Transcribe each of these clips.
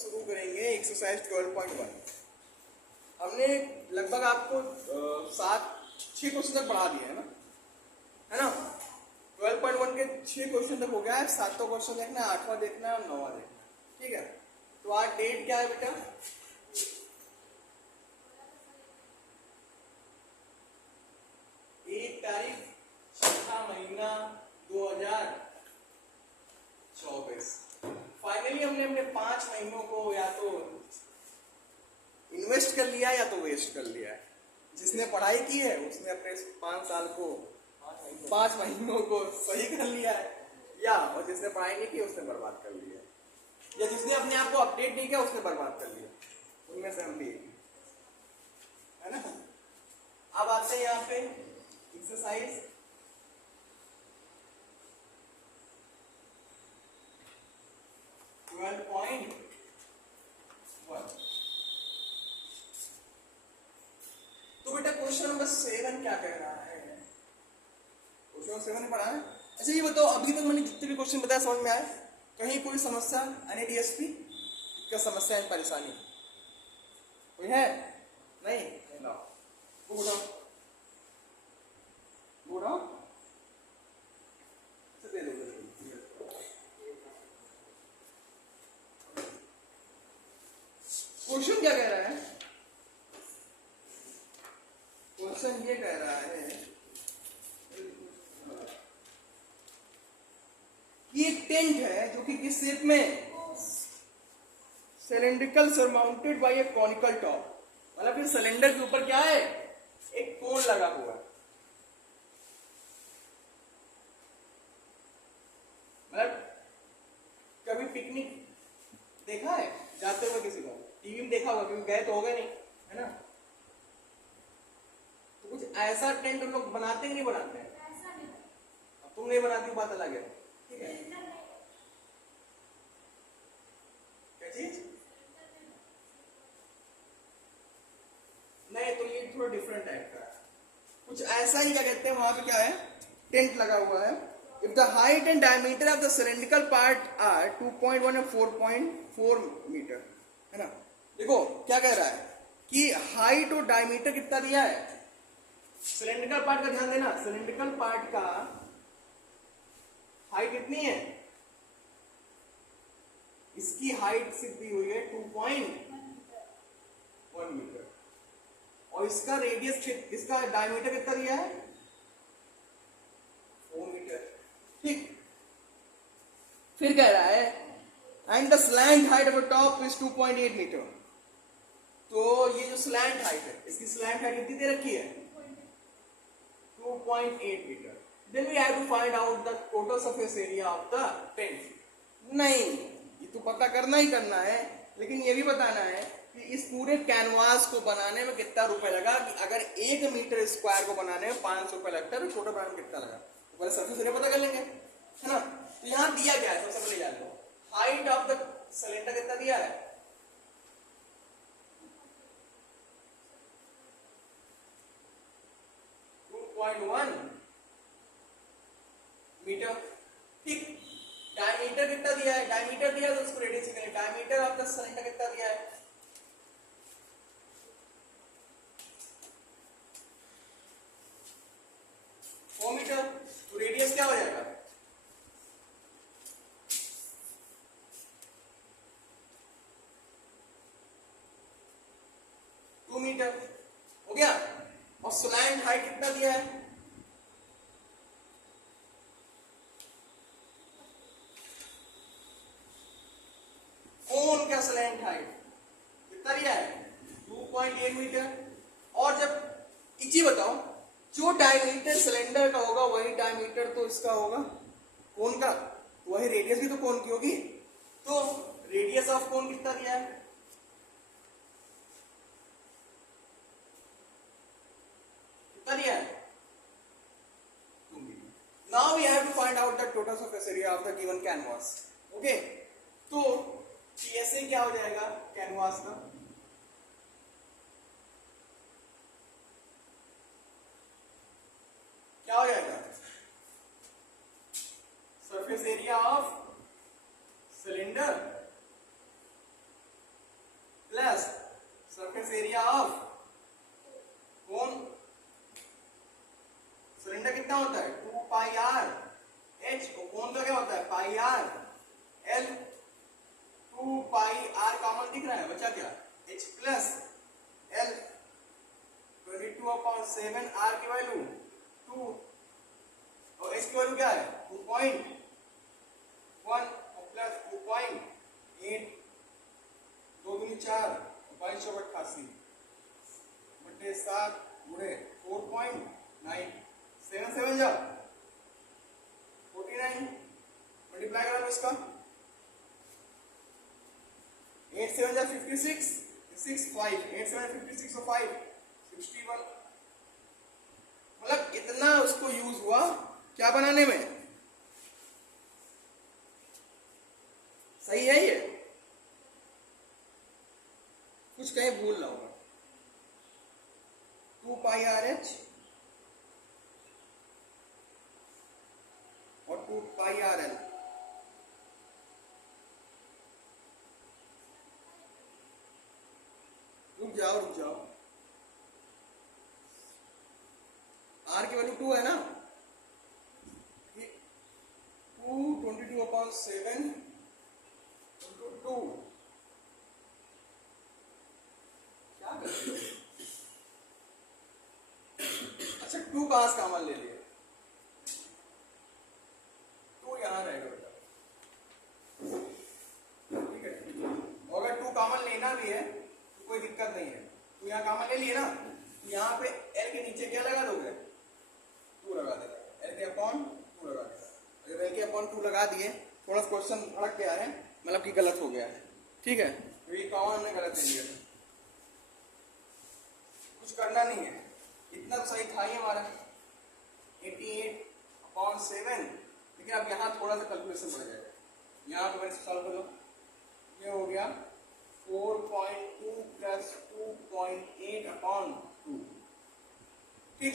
शुरू करेंगे एक्सरसाइज 12.1। हमने लगभग आपको 6 क्वेश्चन तक पढ़ा दिए है ना 12.1 के 6 क्वेश्चन तक हो गया है। 7वां क्वेश्चन देखना है, 8वां देखना है और 9वां देखना है। ठीक है, तो आज डेट क्या है बेटा? 1 तारीख 6वां महीना 2024। फाइनली हमने अपने 5 महीनों को या तो इन्वेस्ट कर लिया या तो वेस्ट कर लिया है। जिसने पढ़ाई की है उसने अपने 5 साल को 5 महीनों को सही कर लिया है, या और जिसने पढ़ाई नहीं की उसने बर्बाद कर लिया है, या जिसने अपने आप को अपडेट नहीं किया उसने बर्बाद कर लिया। उनमें से हम भी है ना। अब आते हैं यहाँ पे एक्सरसाइज 12.1। तो बेटा क्वेश्चन नंबर 7 क्या कह रहा है? क्वेश्चन नंबर 7 पढ़ा है। अच्छा ये बताओ, अभी तक मैंने जितने भी क्वेश्चन बताया समझ में आए? कहीं कोई समस्या? यानी डीएसपी क्या समस्या है, परेशानी कोई है? नहीं ना, बोलो बोलो दे दो। क्वेश्चन क्या कह रहा है? क्वेश्चन ये कह रहा है कि एक टेंट है जो कि किस शेप में? सिलेंड्रिकल सरमाउंटेड बाय ए कॉनिकल टॉप। मतलब फिर सिलेंडर के ऊपर क्या है? एक कोन लगा हुआ है। मतलब कभी पिकनिक देखा है जाते हुए किसी को? टीवी में देखा होगा, क्योंकि गए तो हो गए नहीं, है ना। तो कुछ ऐसा टेंट हम लोग बनाते कि नहीं बनाते हैं? अब तुम नहीं बनाती, बात अलग है। ठीक है, क्या चीज? नहीं, तो ये थोड़ा डिफरेंट टाइप का है। कुछ ऐसा ही क्या कहते हैं, वहां पे क्या है? टेंट लगा हुआ है। If the height and diameter of the cylindrical part are 2.1 and 4.4 metre, है ना। देखो क्या कह रहा है कि हाइट और डायमीटर कितना दिया है सिलेंड्रिकल पार्ट का। ध्यान देना, सिलेंड्रिकल पार्ट का हाइट कितनी है? इसकी हाइट सिर्फ दी हुई है 2.1 मीटर, और इसका रेडियस, इसका डायमीटर कितना दिया है? 4 मीटर। ठीक, फिर कह रहा है and the slant height of the top is 2.8 metre. तो ये जो स्लैंट हाइट है, इसकी स्लैंट हाइट कितनी दे रखी है? 2.8 metre. Then we have to find out the total surface area of the tent. नहीं, ये तो पता करना ही करना है, लेकिन ये भी बताना है कि इस पूरे कैनवास को बनाने में कितना रुपए लगा। कि अगर 1 मीटर स्क्वायर को बनाने में 500 रुपए लगता है तो छोटा बनाने में कितना लगा, पहले सरफेस एरिया पता कर लेंगे, है ना। तो यहाँ दिया गया है, सबसे पहले जान लो हाइट ऑफ द सिलेंडर कितना दिया है? 2.1 मीटर। ठीक, डायमीटर कितना दिया है? डायमीटर दिया तो उसको रेडियस निकालें। डायमीटर ऑफ द सिलेंडर कितना दिया है? 4 मीटर। तो रेडियस क्या हो जाएगा? 2 मीटर हो गया। और स्लैंट हाइट कितना दिया है? कोन का स्लैंट हाइट कितना दिया है? 2.8 मीटर। और जब इजी बताओ, जो डायमीटर सिलेंडर का होगा वही डायमीटर तो इसका होगा कोन का, वही रेडियस भी तो कोन की होगी। तो रेडियस ऑफ कोन कितना दिया है? कितना दिया है? 2 metre. Now we have to find out the total surface area of the given canvas. Okay, तो पीएसए क्या हो जाएगा कैनवास का? क्या हो जाएगा? Surface area of cylinder R L, 2 pi R common दिख रहा है, बचा क्या h प्लस एल, 22/7 आर की वैल्यू 2 और h की वैल्यू क्या है 2.1 प्लस 2.8, 2 दूनी 4, 2288 बटे 7 गुणे 4.9, 7 7 जाओ 49, मल्टीप्लाई करा लो इसका, 8 7 जा 56, 6 5, 8 7 56 और 5 61, मतलब इतना उसको यूज हुआ क्या बनाने में, सही है ये, कुछ कहीं भूल रहा होगा, 2 पाई आर एच और 2 पाई आर एल, रुक जाओ आर की वैल्यू 2 है ना, 22/7 into 2, क्या करें, अच्छा 2 कहां से कॉमन ले लिया, 2 यहां रहेगा बेटा, ठीक है, और अगर 2 कॉमन लेना भी है तो कोई दिक्कत नहीं है, तो यहाँ कॉमन ले लिए ना, तो यहाँ पे एल के नीचे क्या लगा दोगे 2 लगा देगा, एल के अपॉन 2 लगा देगा, अगर एल के अपॉन 2 लगा दिए, थोड़ा क्वेश्चन अड़क गया है, मतलब कि गलत हो गया है, ठीक है, तो ये कॉमन में गलत ले लिया, कुछ करना नहीं है, इतना तो सही था ही हमारा 88/7, लेकिन अब यहाँ थोड़ा सा कैलकुलेशन बढ़ जाएगा, यहाँ तो मैंने सॉल्व कर लो, ये हो गया 4.2 प्लस 2.8/2, ठीक,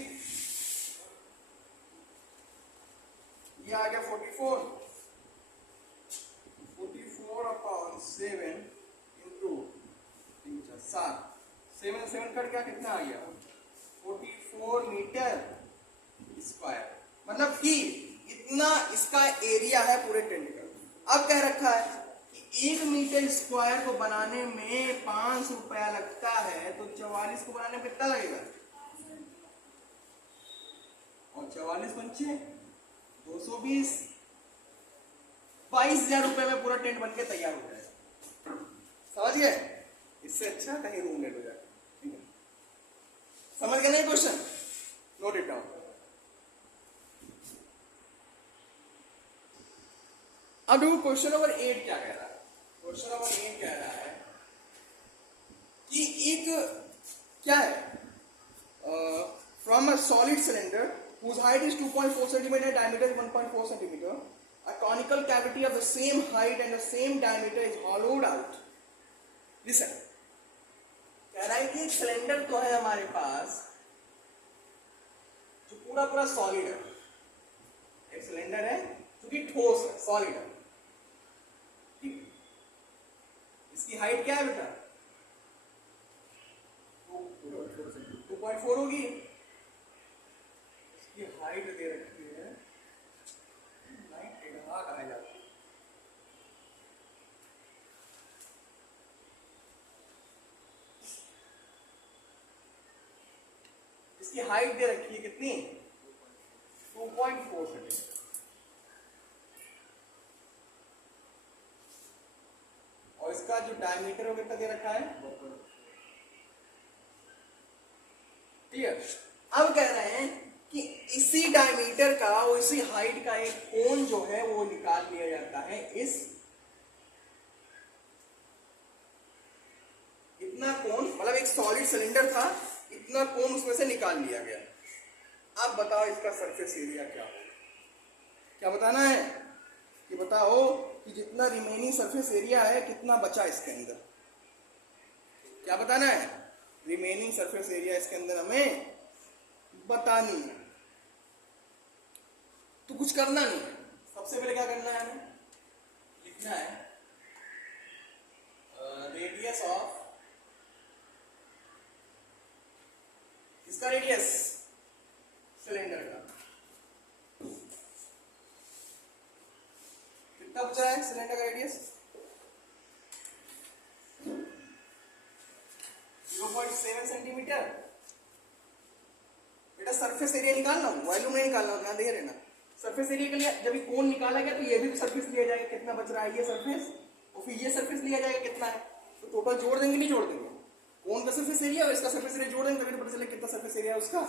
ये आ गया 44/7 इंटू 7, 7 7 कट गया, कितना आ गया 44 मीटर स्क्वायर, मतलब कि इतना इसका एरिया है पूरे टेंट का। अब कह रखा है कि 1 मीटर स्क्वायर को बनाने में 5 रुपया लगता है, तो 44 को बनाने में कितना लगेगा, और 44 पंचे 220, 22,000 रुपए में पूरा टेंट बनके तैयार हो जाएगा, समझ गए, इससे अच्छा कहीं रूम ले लो जाकर, ठीक है, समझ गए नहीं क्वेश्चन, नोट इट डाउन। अब देखो क्वेश्चन नंबर 8 क्या कह रहा है, क्वेश्चन नंबर 8 कह रहा है कि एक क्या है, from a solid cylinder whose height is 2.4 cm and diameter is 1.4 cm, a conical cavity of the same height and the same diameter is hollowed out. Listen, कह रहा है कि एक सिलेंडर तो है हमारे पास जो पूरा पूरा सॉलिड है, एक सिलेंडर है जो कि ठोस है, सॉलिड है, ठीक, इसकी हाइट क्या है बेटा 2.4 होगी, इसकी हाइट दे रखी है 9.5 कहा जाता है, इसकी हाइट दे रखी है कितनी 2.4 सेंटीमीटर, और इसका जो डायमीटर वो कितना दे रखा है, क्लियर। अब कह रहे हैं कि इसी डायमीटर का और इसी हाइट का एक कोण जो है वो निकाल लिया जाता है, इस इतना कोण, मतलब एक सॉलिड सिलेंडर था, इतना कोण उसमें से निकाल लिया गया, अब बताओ इसका सरफेस एरिया क्या होगा, क्या बताना है कि बताओ कि जितना रिमेनिंग सरफेस एरिया है कितना बचा इसके अंदर, क्या बताना है, रिमेनिंग सरफेस एरिया इसके अंदर हमें बतानी है, तो कुछ करना नहीं है, सबसे पहले क्या करना है, हमें लिखना है रेडियस ऑफ, इसका रेडियस सिलेंडर का कितना बच रहा है सिलेंडर का रेडियस 0.7 सेंटीमीटर। बेटा सरफेस एरिया निकालना, वॉल्यूम नहीं निकालना, ध्यान दे रहना। सरफेस एरिया के लिए जब ये कोण निकाला गया तो ये भी सरफेस लिया जाएगा, कितना बच रहा है ये सरफेस, और फिर ये सरफेस लिया जाएगा कितना है, तो टोटल जोड़ देंगे नहीं जोड़ देंगे, कोण का सरफेस एरिया और इसका सरफेस एरिया जोड़ देंगे तभी तो पता चले कितना सरफेस एरिया है उसका।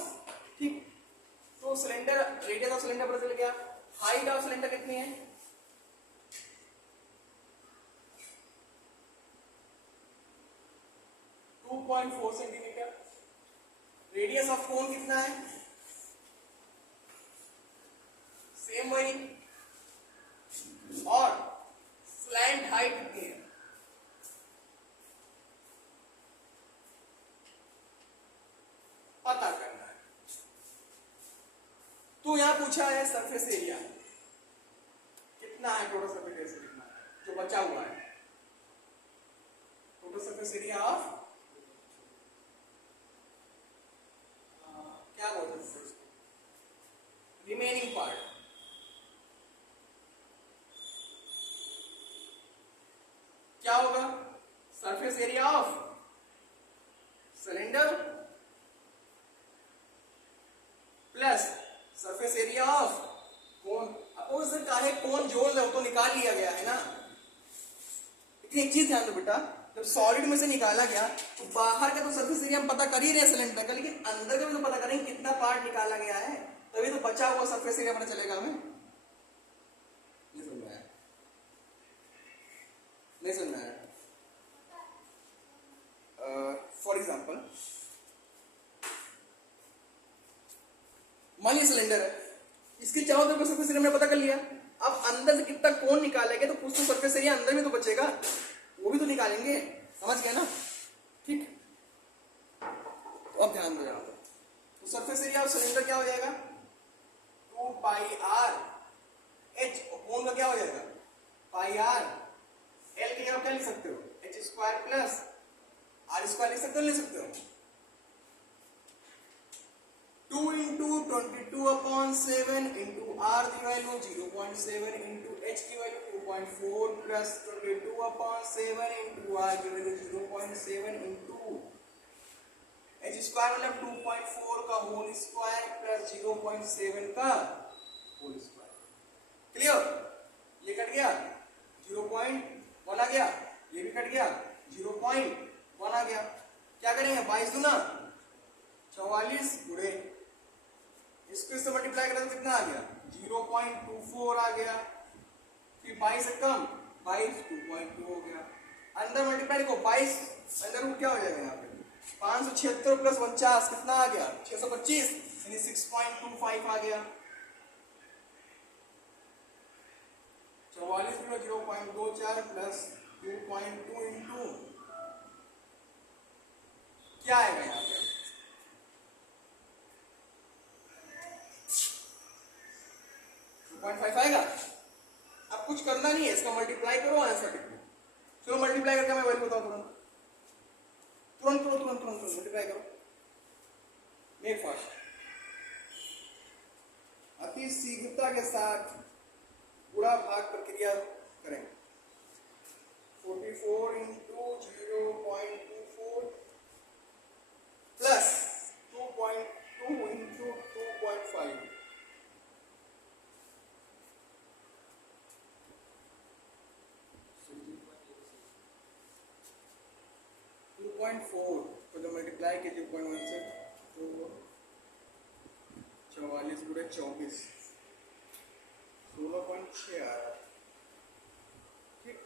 ठीक, तो सिलेंडर रेडियस ऑफ सिलेंडर पता चल गया। हाइट ऑफ सिलेंडर कितनी है, 2.4 सेंटीमीटर। रेडियस ऑफ कोन कितना है, सेम वही, और स्लैंट हाइट कितनी है, पता करना है। तो यहां पूछा है सरफेस एरिया कितना है, टोटल सरफेस एरिया कितना है जो बचा हुआ है, टोटल सरफेस एरिया ऑफ क्या बोलते हैं रिमेनिंग पार्ट, क्या होगा, surface area of cylinder plus surface area of cone. अपोज चाहे कोन जोड़ लो तो निकाल लिया गया है ना, लेकिन एक चीज ध्यान दो बेटा, जब सॉलिड में से निकाला गया तो बाहर का तो सरफेस एरिया हम पता कर ही रहे हैं सिलेंडर का, लेकिन अंदर का भी तो पता करेंगे कितना पार्ट निकाला गया है, तभी तो बचा हुआ सरफेस एरिया पता चलेगा हमें। नहीं समझ में आया, नहीं समझ में आया। फॉर एग्जाम्पल मान लीजिए सिलेंडर है, इसके चारों तरफ सरफेस एरिया हमने पता कर लिया, अब अंदर से कितना कोण निकालेंगे तो कुछ तो सरफेस एरिया अंदर में तो बचेगा, वो भी तो निकालेंगे, समझ गए ना। ठीक, तो अब ध्यान दो यहाँ पर, तो सरफेस एरिया ऑफ सिलेंडर क्या हो जाएगा, 2 पाई आर एच, और कोण का क्या हो जाएगा पाई आर एल के आप क्या लिख सकते हो, H square plus R square लिख सकते हो, लिख सकते हो 2 into 22/7 into r की वैल्यू 0.7 into h की वैल्यू 2.4 प्लस 22/7 into r की वैल्यू 0.7 into h स्क्वायर मतलब 2.4 का होल स्क्वायर प्लस 0.7 का होल स्क्वायर। क्लियर, ये कट गया 0.1 आ गया, ये भी कट गया 0.1 आ गया, क्या करेंगे 22 दूना 44 गुणे इसको इससे मल्टीप्लाई करें तो कितना आ गया 0.24 आ गया, फिर 22 से कम 22 2.2 हो गया, अंदर मल्टीप्लाई को 22 अंदर रूट क्या हो जाएगा यहाँ पे 576 प्लस 49 कितना आ गया 625 यानी 6.25 आ गया, 44 में 0.24 प्लस 2.2 इंटू क्या आएगा यहाँ पे 2.5 आएगा। अब कुछ करना नहीं है, इसका मल्टीप्लाई करो आंसर लिखो, चलो मल्टीप्लाई करके मैं वैल्यू बताऊं तुरंत तुरंत तुरंत तुरंत तुरंत मल्टीप्लाई करो, मेक फास्ट, अति शीघ्रता के साथ गुणा भाग प्रक्रिया करें। 44 into 0.24 प्लस 2.2 into 2.5 2.4 को जब मल्टीप्लाई कीजिए 0.1 से तो 44 गुणे 24 16.6 आ रहा है। ठीक,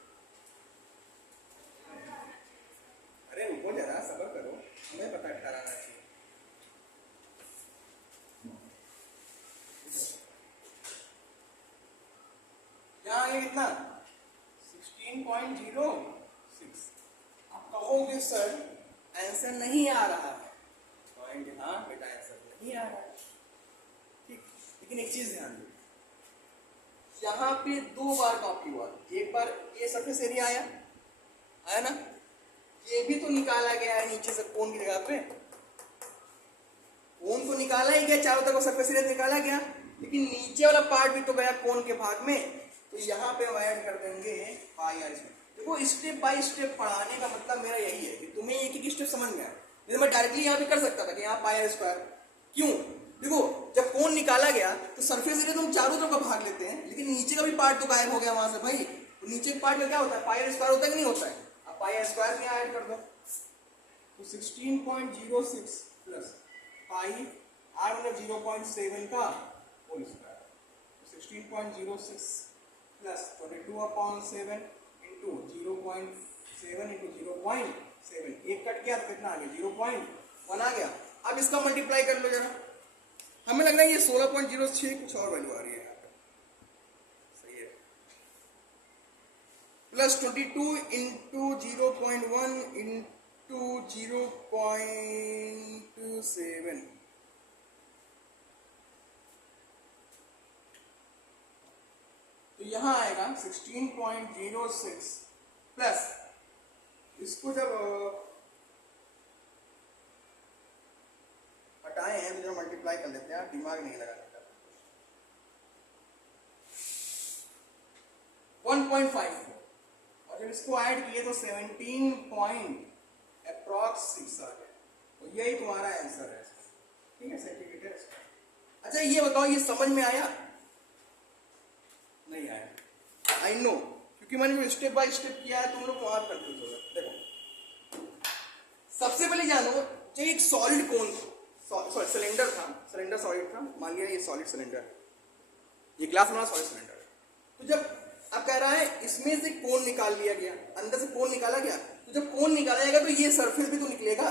अरे रुको जरा सब्र करो, हमें पता ठहराना चाहिए। यहाँ ये कितना 16.06। आप कहोगे सर आंसर नहीं आ रहा है, पॉइंट हाँ बेटा आंसर नहीं आ रहा है, ठीक, लेकिन एक चीज ध्यान दो, यहाँ पे 2 बार कॉपी हुआ, एक बार ये सरफेस एरिया आया ना, ये भी तो निकाला गया है नीचे से कोन की जगह पे, कोन तो निकाला ही गया, चारों तरफ सरफेस एरिया निकाला गया, लेकिन नीचे वाला पार्ट भी तो गया कोन के भाग में, तो यहाँ पे हम ऐड कर देंगे पाई आर स्क्वायर। देखो स्टेप बाय स्टेप पढ़ाने का मतलब मेरा यही है कि तुम्हें एक एक स्टेप समझ में आए। जैसे मैं डायरेक्टली यहाँ पे कर सकता था कि यहाँ पाई आर स्क्वायर, क्यों? देखो जब कोण निकाला गया तो सरफेस एरिया तो हम चारों तरफ का भाग लेते हैं, लेकिन नीचे का भी पार्ट तो गायब हो गया वहां से भाई। तो नीचे के पार्ट में क्या होता है? पाई आर स्क्वायर होता है कि नहीं होता है? अब पाई आर स्क्वायर में ऐड कर दो तो 16.06 प्लस पाई आर मतलब 0.7 का whole square, 16.06 plus 22/7 into 0.7 into 0.7, एक कट गया तो कितना आ गया? 0.1 आ गया। अब इसका मल्टीप्लाई कर लो जरा, हमें लग रहा है ये 16.06 कुछ और वैल्यू आ रही है यहाँ पे, सही है। प्लस 22 इंटू 0.1 इंटू 0.27, तो यहां आएगा 16.06 प्लस इसको जब हटाए हैं तो जब मल्टीप्लाई कर लेते हैं, दिमाग नहीं लगाने का। 1.5 और जब इसको ऐड किए तो 17.6 आ गया, तो यही तुम्हारा आंसर है, ठीक है, सेंटीमीटर। अच्छा ये बताओ, ये समझ में आया? नहीं आया, आई नो, क्योंकि मैंने जो स्टेप बाय स्टेप किया है तुम लोग वहां कंफ्यूज हो गए। देखो सबसे पहले जानो, जो एक सॉलिड कोन सिलेंडर था, सिलेंडर सॉलिड था, मान लिया ये सॉलिड सिलेंडर, ये ग्लास वाला सॉलिड सिलेंडर है। तो जब अब कह रहा है इसमें से कोन निकाल लिया गया, अंदर से कोन निकाला गया, तो जब कोन निकाला जाएगा तो ये सरफेस भी तो निकलेगा,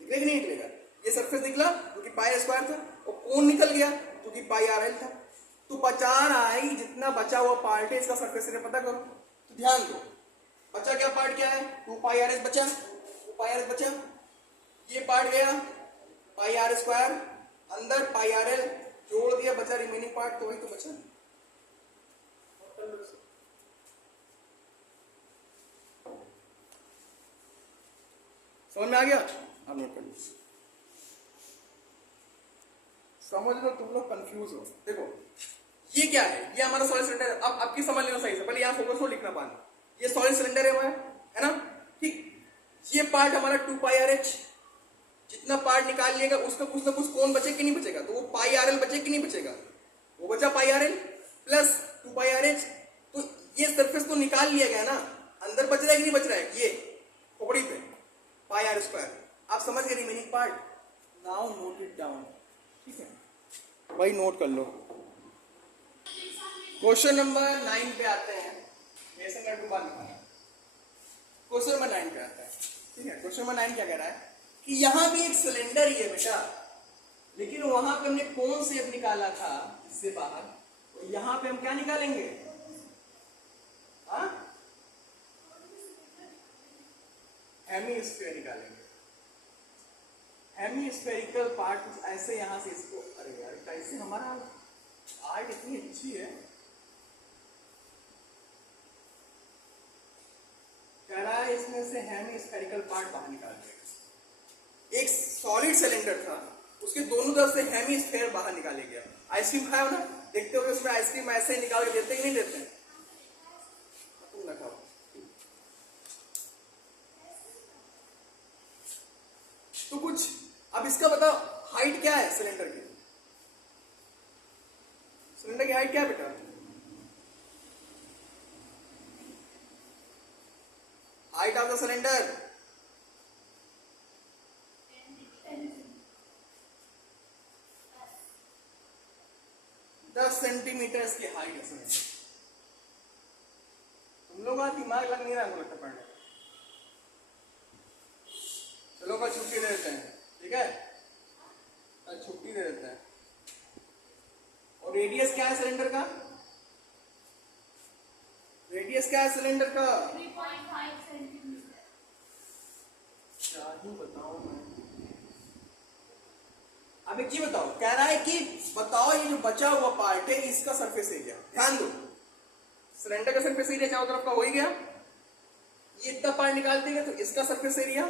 निकलेगा कि नहीं निकलेगा? ये सरफेस निकला जो कि पाई स्क्वायर था, और कोन निकल गया जो कि पाई आर एल था। तो बचा रहा है, जितना बचा हुआ पार्ट है इसका सरफेस एरिया पता करो। तो ध्यान दो, बचा क्या पार्ट क्या है? 2 पाई आर एस बचा, 2 पाई आर एस बचा, ये पार्ट गया पाई आर स्क्वायर, अंदर पाई आर एल जोड़ दिया, बचा रिमेनिंग पार्ट, तो वही तो बचा। समझ में आ गया? आप नोट कर लीजिए, समझ लो, तुम लोग कंफ्यूज हो। देखो ये क्या है? ये हमारा सॉलिड सिलेंडर है। अब आपकी समझ लेना सही से, पहले यहाँ फोकस हो लिखना पाना। ये सॉलिड सिलेंडर है हमारा, है ना? ठीक, ये पार्ट हमारा 2 पाई आर एच, जितना पार्ट निकाल लिएगा उसका कुछ ना कुछ कोण बचे कि नहीं बचेगा? तो वो पाई आर एल बचे कि नहीं बचेगा? वो बचा पाई R L plus 2 pi r H. तो ये सरफेस तो निकाल लिया गया ना, अंदर बच रहा है कि नहीं बच रहा है? ये खोपड़ी पे पाई आर स्क्वायर। आप समझ गए remaining part? Now note it down, ठीक है भाई, नोट कर लो। क्वेश्चन नंबर 9 पे आते हैं, क्वेश्चन नंबर 9 पे आता है, ठीक है। क्वेश्चन नंबर 9 क्या कह रहा है कि यहां भी एक सिलेंडर ही है बेटा, लेकिन वहां पे हमने कौन शेप निकाला था इससे बाहर, तो यहां पे हम क्या निकालेंगे? हेमीस्फीयर निकालेंगे। हेमीस्फेरिकल पार्ट कुछ ऐसे यहां से इसको, अरे यार कैसे हमारा आर्ट इतनी अच्छी है। कह रहा है इसमें से हेमीस्फेरिकल पार्ट बाहर निकाल देगा। एक सॉलिड सिलेंडर था, उसके दोनों तरफ से हेमीस्फेयर बाहर निकाले गया। आइसक्रीम खाया हो ना, देखते हो उसमें आइसक्रीम ऐसे निकाल के देते कि नहीं देते हैं? तुम ना खाओ। तो कुछ अब इसका बताओ, हाइट क्या है सिलेंडर की? सिलेंडर की हाइट क्या है बेटा? Height of the cylinder 10 centimetre की हाइट है सिलेंडर। तुम लोग का दिमाग लग नहीं रहा हमको लगता पढ़ने। चलो कल छुट्टी दे देते हैं, ठीक है, कल छुट्टी दे देते हैं। और रेडियस क्या है सिलेंडर का? रेडियस क्या है सिलेंडर का? 3.5 सेंटीमीटर। क्या ही बताऊं मैं। अब एक चीज बताओ, कह रहा है कि बताओ ये जो बचा हुआ पार्ट है इसका सरफेस एरिया। ध्यान दो, सिलेंडर का सरफेस एरिया चारों तरफ का हो ही गया। ये इतना पार्ट निकाल देंगे तो इसका सरफेस एरिया,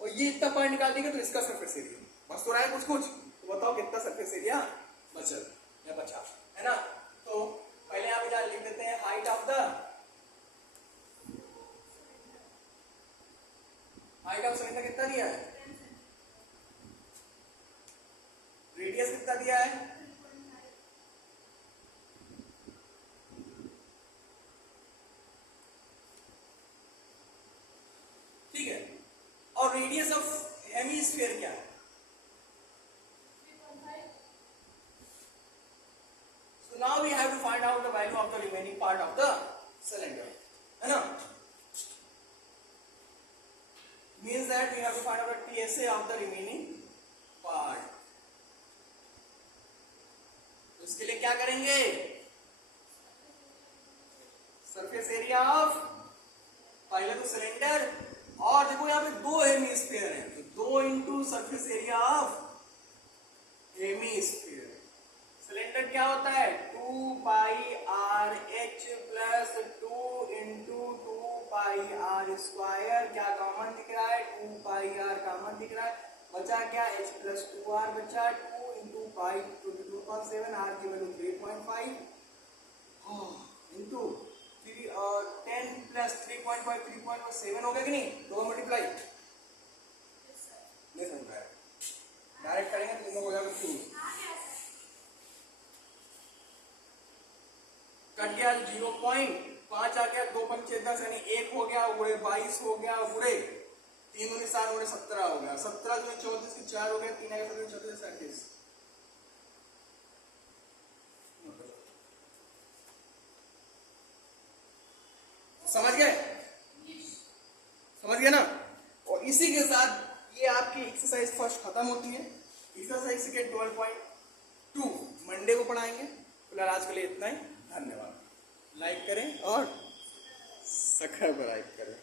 और ये इतना पार्ट निकाल देंगे तो इसका सरफेस एरिया। बस तो रहा है कुछ तो बताओ कितना सरफेस एरिया बचल या बचा, है ना? तो पहले आप इधर लिख देते हैं हाइट ऑफ सिलेंडर कितना दिया है, रेडियस कितना दिया है, ठीक है। और रेडियस ऑफ हेमीस्फीयर क्या है, so now we have to find out the value of the remaining part of the cylinder, है ना, means that we have to find out the TSA of the remaining part। तो इसके लिए क्या करेंगे, surface area of पहले तो cylinder, और देखो यहाँ पे दो हेमीस्फीयर है, तो 2 into surface area of hemisphere. Cylinder क्या होता है, 2 pi r h plus 2 into 2 pi r square, क्या कॉमन दिख रहा है, 2 पाई आर कॉमन दिख रहा है, बचा क्या, एच प्लस 2 आर बचा, 2 इंटू पाई 22.7, आर की वैल्यू 3.5 इंटू 3 और 10 प्लस 3.5 3.7 हो गया कि नहीं, 2 मल्टीप्लाई नहीं समझ रहा है, डायरेक्ट करेंगे तो तुम लोग हो जाएगा 2, कट गया 0.5 आ गया, 2 पंचे 10 यानी 1 हो गया, गुड़े 22 हो गया, गुड़े 3 उन्नीस 7 गुड़े 17 हो गया, 17 में 34 की 4 हो गया, 3 आ गया 34 37। समझ गए, समझ गए ना। और इसी के साथ ये आपकी एक्सरसाइज फर्स्ट खत्म होती है। एक्सरसाइज के 12.2 मंडे को पढ़ाएंगे। फिलहाल आज के लिए इतना ही, धन्यवाद। लाइक करें और सब्सक्राइब करें।